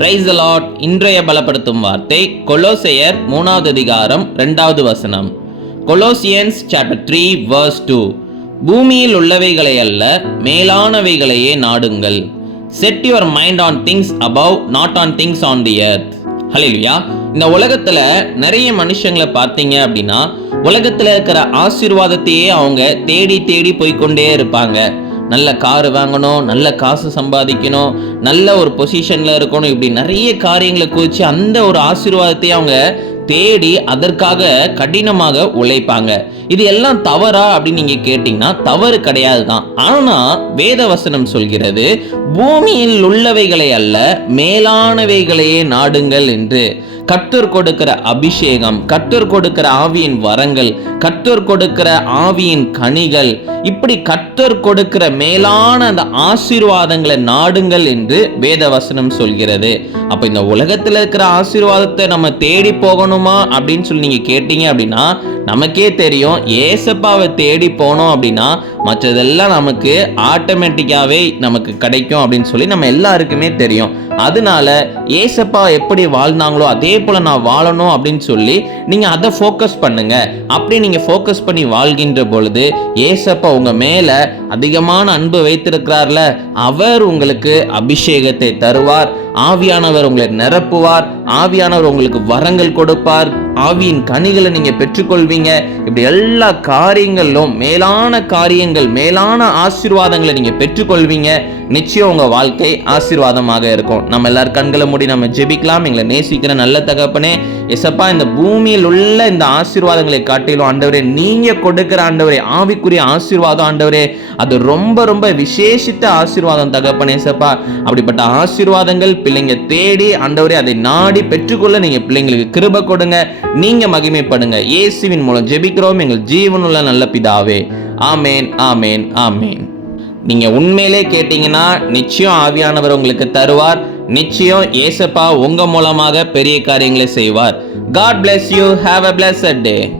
Price lot இன்றைய பலப்படுத்தும் வார்த்தை கொலோசையர் மூணாவது அதிகாரம் ரெண்டாவது வசனம். Colossians chapter three verse two பூமியில் உள்ளவைகளை அல்ல மேலானவைகளையே நாடுங்கள். Set your mind on things above not on things on the earth ஹalleluya இந்த உலகத்தில் நிறைய மனுஷங்களை பார்த்தீங்க அப்படின்னா உலகத்தில் இருக்கிற ஆசீர்வாதத்தையே அவங்க தேடி தேடி போய்க்கொண்டே இருப்பாங்க. நல்ல காரு வாங்கணும் நல்ல காசு சம்பாதிக்கணும் நல்ல ஒரு பொசிஷனில் இருக்கணும். இப்படி நிறைய காரியங்களை குறித்து அந்த ஒரு ஆசீர்வாதத்தை அவங்க தேடி அதற்காக கடினமாக உழைப்பாங்க. இது எல்லாம் தவறா அப்படின்னு நீங்க கேட்டீங்கன்னா தவறு கிடையாது தான் ஆனா வேத வசனம் சொல்கிறது பூமியில் உள்ளவைகளை அல்ல மேலானவைகளையே நாடுங்கள் என்று. கத்தர் கொடுக்கிற அபிஷேகம் கத்தர் கொடுக்கிற ஆவியின் வரங்கள் கத்தர் கொடுக்கிற ஆவியின் கனிகள் இப்படி கத்தர் கொடுக்கிற மேலான அந்த ஆசீர்வாதங்களை நாடுங்கள் என்று வேத வசனம் சொல்கிறது. அப்ப இந்த உலகத்தில் இருக்கிற ஆசீர்வாதத்தை நம்ம தேடி போகணுமா அப்படின்னு சொல்லி நீங்க கேட்டீங்க அப்படின்னா நமக்கே தெரியும். ஏசப்பாவை தேடி போனோம் அப்படின்னா மற்றதெல்லாம் நமக்கு ஆட்டோமேட்டிக்காவே நமக்கு கிடைக்கும் அப்படின்னு சொல்லி நம்ம எல்லாருக்குமே தெரியும். அதனால ஏசப்பா எப்படி வாழ்ந்தாங்களோ அதே போல நான் வாழணும் அப்படின்னு சொல்லி நீங்க அதை ஃபோக்கஸ் பண்ணுங்க. அப்படி நீங்க ஃபோக்கஸ் பண்ணி வாழ்கின்ற பொழுது ஏசப்பா உங்க மேல அதிகமான அன்பு வைத்திருக்கிறார்ல அவர் உங்களுக்கு அபிஷேகத்தை தருவார் ஆவியானவர் உங்களை நிரப்புவார் ஆவியானவர் உங்களுக்கு வரங்கள் கொடுப்பார். ஆவியின் கனிகளை நீங்க பெற்றுக்கொள்வீங்க. இப்படி எல்லா காரியங்களிலும் மேலான காரியங்கள் மேலான ஆசீர்வாதங்களை நீங்க பெற்றுக்கொள்வீங்க. நிச்சயம் உங்க வாழ்க்கை ஆசீர்வாதமாக இருக்கும். நம்ம எல்லாரும் கண்களை மூடி நம்ம ஜெபிக்கலாம். எங்களை நேசிக்கிற நல்ல தகப்பனே எசப்பா இந்த பூமியில் உள்ள இந்த ஆசீர்வாதங்களை காட்டிலும் ஆண்டவரே நீங்க கொடுக்கிற ஆண்டவரே ஆவிக்குரிய ஆசீர்வாதம் ஆண்டவரே அது ரொம்ப ரொம்ப விசேஷித்த ஆசீர்வாதம் தகப்பனே எசப்பா அப்படிப்பட்ட ஆசீர்வாதங்கள் பிள்ளைங்க தேடி ஆண்டவரே அதை நாடி பெற்றுக்கொள்ள நீங்க பிள்ளைங்களுக்கு கிருப கொடுங்க. நீங்க மகிமைப்படுங்க. இயேசுவின் மூலம் ஜெபிக்கிறோம். எங்கள் ஜீவனுள்ள நல்ல பிதாவே. ஆமேன் ஆமேன் ஆமேன். நீங்க உண்மையிலே கேட்டீங்கன்னா நிச்சயம் ஆவியானவர் உங்களுக்கு தருவார். நிச்சயம் ஏசப்பா உங்க மூலமாக பெரிய காரியங்களை செய்வார். God bless you have a bless day